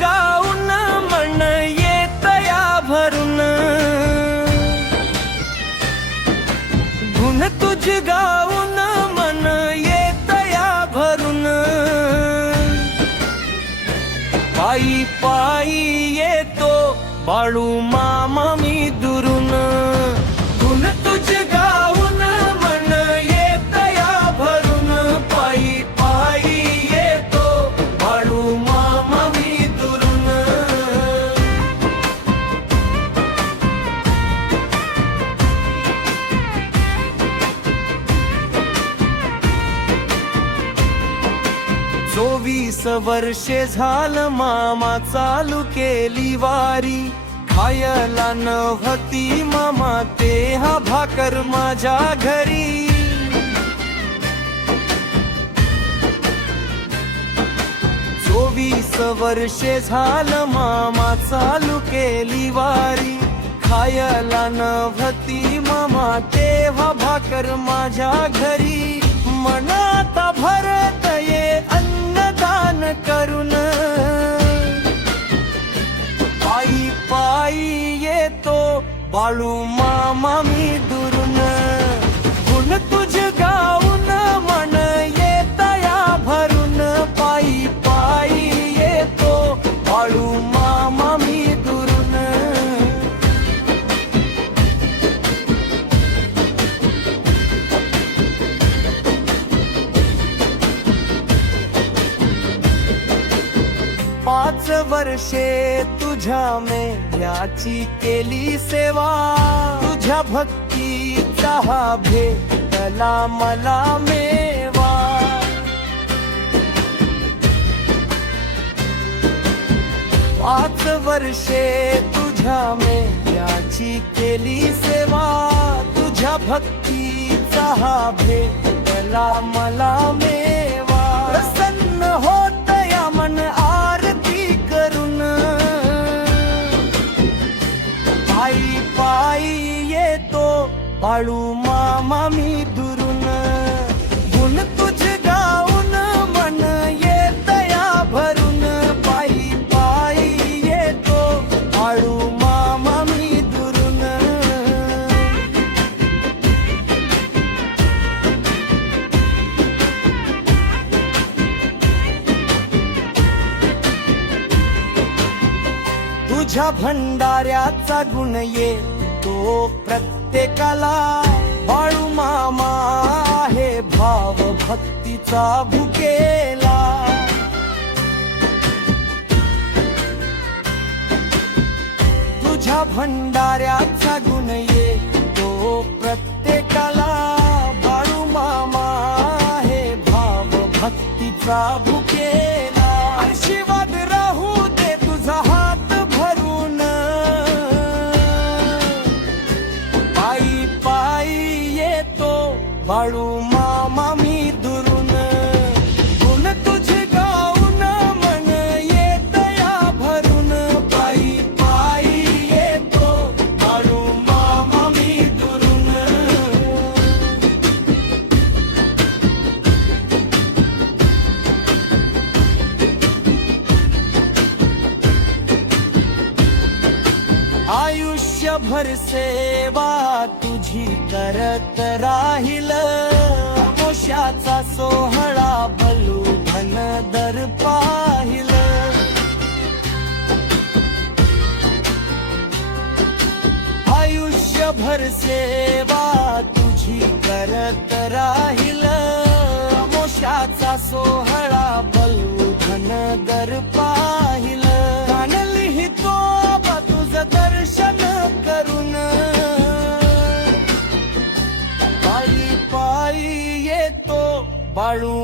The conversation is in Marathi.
गाऊन मन येतया भरून, गुण तुझ गाऊन मन येतया भरून, पायी पायी येतो बाळू मामा मी दुरून, गुण तुझ गाऊन मन येतया भरून, पायी पायी येतो बाळू मामा मी दुरून. चोवीस वर्षे झालं मामा चालू केली वारी, खायला नव्हती मामा ते हा भाकर माझ्या घरी. चोवीस वर्षे झालं मामा चालू केली वारी, खायला नव्हती मामा तेव्हा भाकर माझ्या घरी. मनात भरत ये अन्नदान करून, पायी पायी येतो बाळू मामा मी दुरून, गुण तुझ गाऊन मन येतया भरून, पायी पायी येतो बाळू मामा मी दुरून. पाच वर्षे तुझ्या मेल्याची केली सेवा, तुझ्या भक्तीचा हा भेटला मला मेवा. पाच वर्षे तुझ्या मेल्याची केली सेवा, तुझ्या भक्तीचा हा भेटला मला मेवा. प्रसन्न होत या मन आरती करून, पायी पायी येतो बाळू मामा मी दुरून, गुण तुझ गाऊन मन येतया भरून, पायी पायी येतो बाळू मामा मी दुरून. तुझ्या भंडाऱ्याचा गुण येतो प्रत्येकाला, बाळू मामा आहे भाव भक्तीचा भुकेला. तुझ्या भंडाऱ्याचा गुण येतो प्रत्येकाला, बाळू मामा आहे भाव भक्तीचा भुकेला. आशीर्वाद राहू दे तुझा हात भरून, पायी पायी येतो बाळू मामा मी दुरून, गुण तुझ गाऊन मन येतया भरून, पायी पायी येतो बाळू मामा मी दुरून. आयुष्यभर सेवा तुझी करत राहील, मोशाचा सोहळा भलू धनदर पाहिल. आयुष्यभर सेवा तुझी करत राहील, मोशाचा सोहळा भलू धनदर पाहिल. कानली तो तुझ दर्शन करून, पायी पायी येतो बाळू